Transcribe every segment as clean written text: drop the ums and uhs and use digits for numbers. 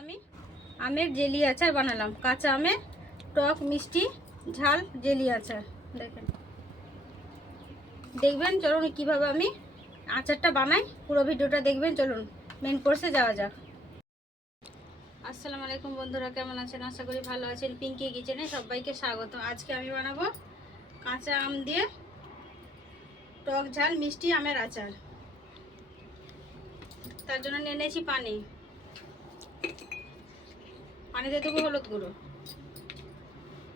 আমি আমের জেলি আচার বানালাম। কাঁচা আমের টক মিষ্টি ঝাল জেলি আচার। দেখবেন চলুন কিভাবে আমি আচারটা বানাই, পুরো ভিডিওটা দেখবেন। চলুন মেন কোর্সে যাওয়া যাক। আসসালামু আলাইকুম বন্ধুরা, কেমন আছেন? আশা করি ভালো আছেন। পিঙ্কি কিচেনে সবাইকে স্বাগত। আজকে আমি বানাবো কাঁচা আম দিয়ে টক ঝাল মিষ্টি আমের আচার। তার জন্য নিয়ে নিয়েছি পানিতে দেবো হলুদ গুঁড়ো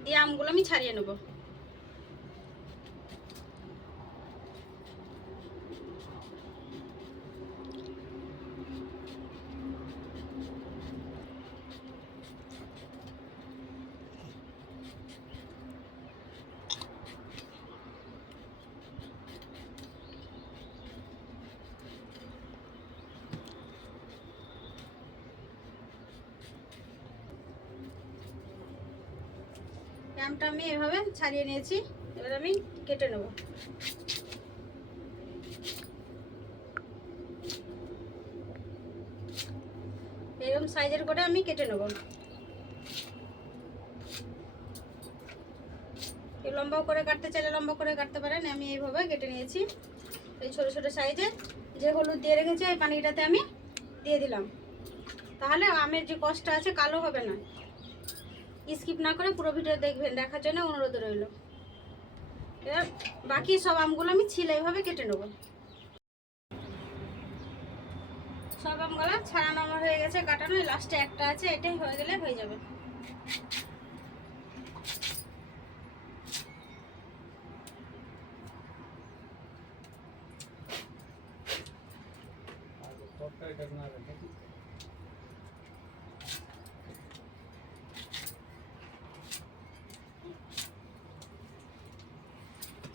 দিয়ে আমগুলো আমি ছাড়িয়ে নেব। আমটা আমি এভাবে ছাড়িয়ে নিয়েছি, এবার আমি কেটে নেব। এরকম সাইজের করে আমি কেটে নেব। লম্বা করে কাটতে চাইলে লম্বা করে কাটতে পারেন, আমি এইভাবে কেটে নিয়েছি। এই ছোট ছোট সাইজে যে হলুদ দিয়ে রেখেছি এই পানিটাতে আমি দিয়ে দিলাম, তাহলে আমের যে কষ্টটা আছে কালো হবে না। স্কিপ না করে পুরো ভিডিও দেখবেন, দেখার জন্য অনুরোধ রইল। এবার বাকি সব আমগুলো আমি ছিলে এইভাবে কেটে নেব। সব আমগুলো ছাড়ানো আমার হয়ে গেছে, কাটানো। লাস্টে একটা আছে, এটাই হয়ে গেলে হয়ে যাবে।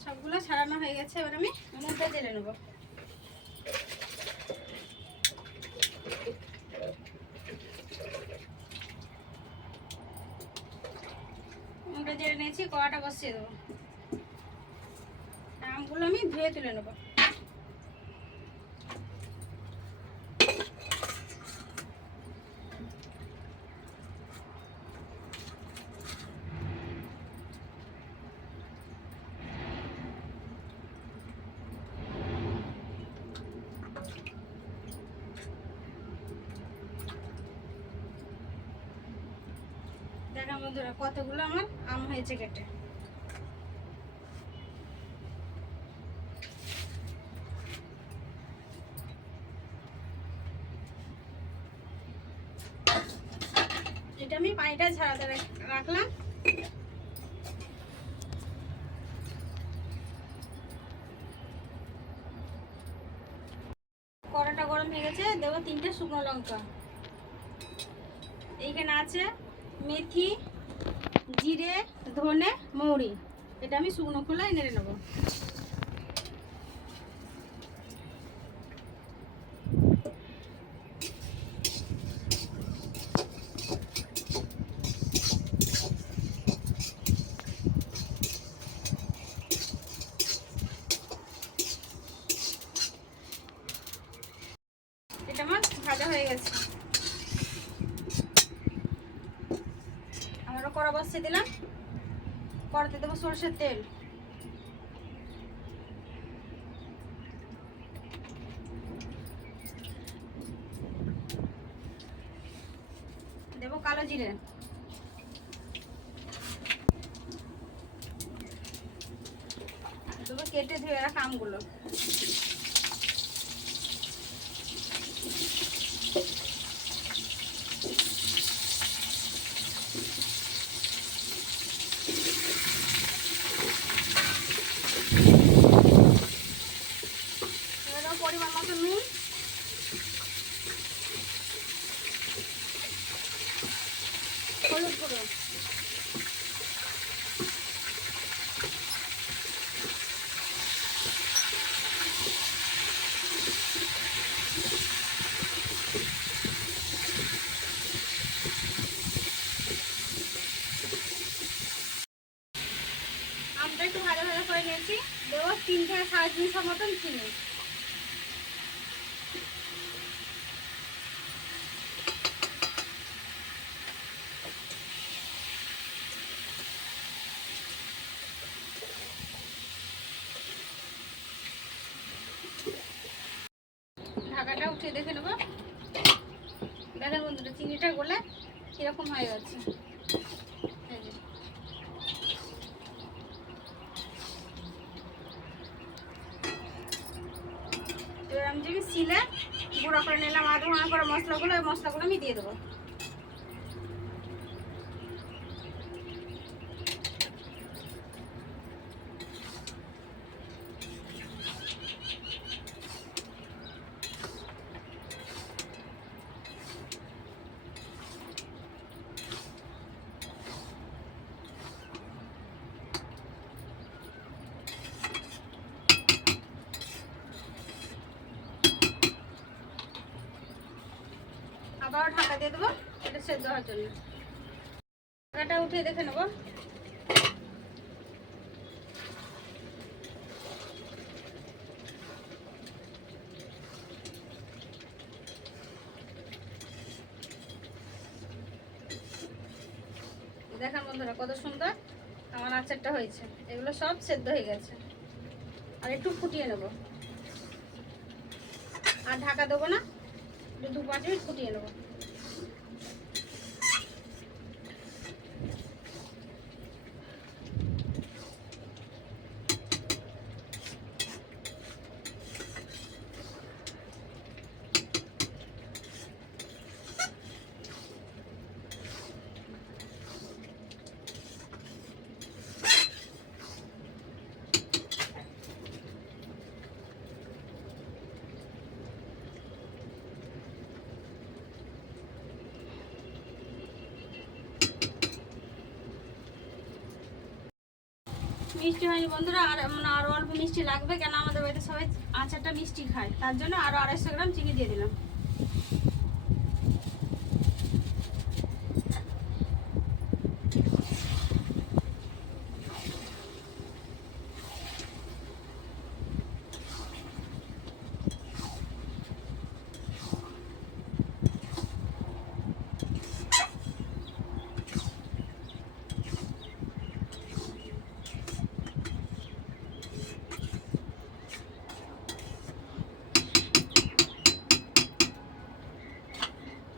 সবগুলো ছাড়ানো হয়ে গেছে, এবার আমি নুনটা ঢেলে নেব। নুনটা ঢেলে নিয়েছি, কড়াটা বসিয়ে দেবো। আমগুলো আমি ধুয়ে তুলে নেব। দেখেন বন্ধুরা কতগুলো আমার আম হয়েছে কেটে। এটা আমি পানিটা ঝরাতে রাখলাম। কড়াটা গরম হয়ে গেছে, দেবো 3টে শুকনো লঙ্কা। এইখানে আছে মেথি, জিরে, ধনে, মৌরি। এটা আমি শুকনো খোলায় নেড়ে নেব। এটা আমার ভাজা হয়ে গেছে। আমারও কড়া বসিয়ে দিলাম। কড়াতে দেবো সরষের তেল। দেবো কালো জিরে। দেবো কেটে ধুয়ে রাখা আমগুলো। পরিমাণ মতো নুন, হলুদ গুঁড়ো। আমটা একটু ভাজা ভাজা করে নিয়েছি, দেবো 3 থেকে 3.5 মতন চিনি। ঢাকাটা উঠিয়ে দেখে নেবো। দেখেন বন্ধুরা চিনিটা গলে কিরকম হয়ে গেছে। এবার আমি যদি শিলে গুঁড়ো করে নিলাম আধ ঘন্টা করে মশলাগুলো, ওই মশলাগুলো আমি দিয়ে দেবো। আবার ঢাকা দিয়ে দেবো এটা সেদ্ধ হওয়ার জন্য। ঢাকাটা উঠিয়ে দেখে নেবো। দেখেন বন্ধুরা কত সুন্দর আমার আচারটা হয়েছে। এগুলো সব সেদ্ধ হয়ে গেছে। আর একটু ফুটিয়ে নেব, আর ঢাকা দেবো না, 2-5 মিনিট ফুটিয়ে নেব। মিষ্টি হয়নি বন্ধুরা, আর আরো অল্প মিষ্টি লাগবে, কেন আমাদের বাড়িতে সবাই আচারটা মিষ্টি খায়, তার জন্য আরো 250 গ্রাম চিনি দিয়ে দিলাম।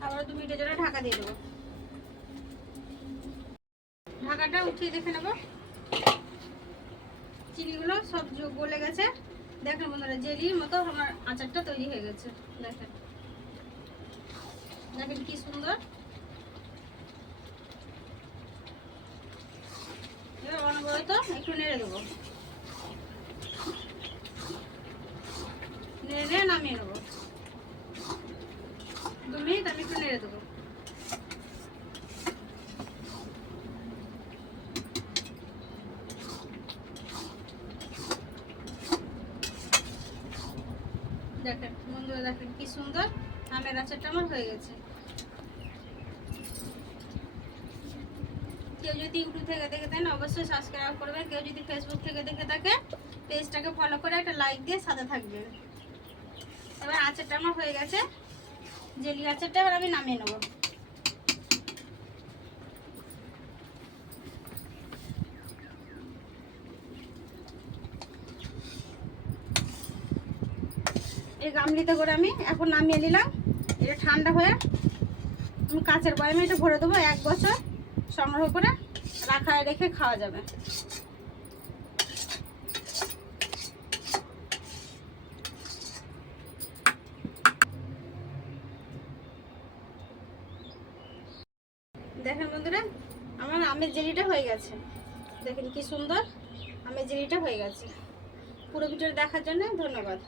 আবার 2 মিনিটের জন্য ঢাকা দিয়ে দেবো। ঢাকাটা উঠিয়ে দেখে নেবো। চিনিগুলো সব গলে গেছে। দেখেন বন্ধুরা জেলির মতো আমার আচারটা তৈরি হয়ে গেছে। দেখেন দেখেন কি সুন্দর। এবার অনবরত একটু নেড়ে দেবো, নেড়ে নামিয়ে নেবো। 2 মিনিট আমি একটু নেড়ে দেবো। দেখেন বন্ধুরা দেখেন কি সুন্দর আমের আচারটা আমার হয়ে গেছে। কেউ যদি ইউটিউব থেকে দেখে থাকেন অবশ্যই সাবস্ক্রাইব করবেন। কেউ যদি ফেসবুক থেকে দেখে থাকে পেজটাকে ফলো করে একটা লাইক দিয়ে সাথে থাকবে। এবার আচারটা আমার হয়ে গেছে, জেলি আচারটা এবার আমি নামিয়ে নেব। এই গামলিতে করে আমি এখন নামিয়ে নিলাম। এটা ঠান্ডা হয়ে আমি কাঁচের বয়ামে এটা ভরে দেবো। 1 বছর সংগ্রহ করে রেখে খাওয়া যাবে। দেখেন বন্ধুরা আমার আমের জেলিটা হয়ে গেছে। দেখেন কি সুন্দর আমের জেলিটা হয়ে গেছে। পুরো ভিডিওটা দেখার জন্য ধন্যবাদ।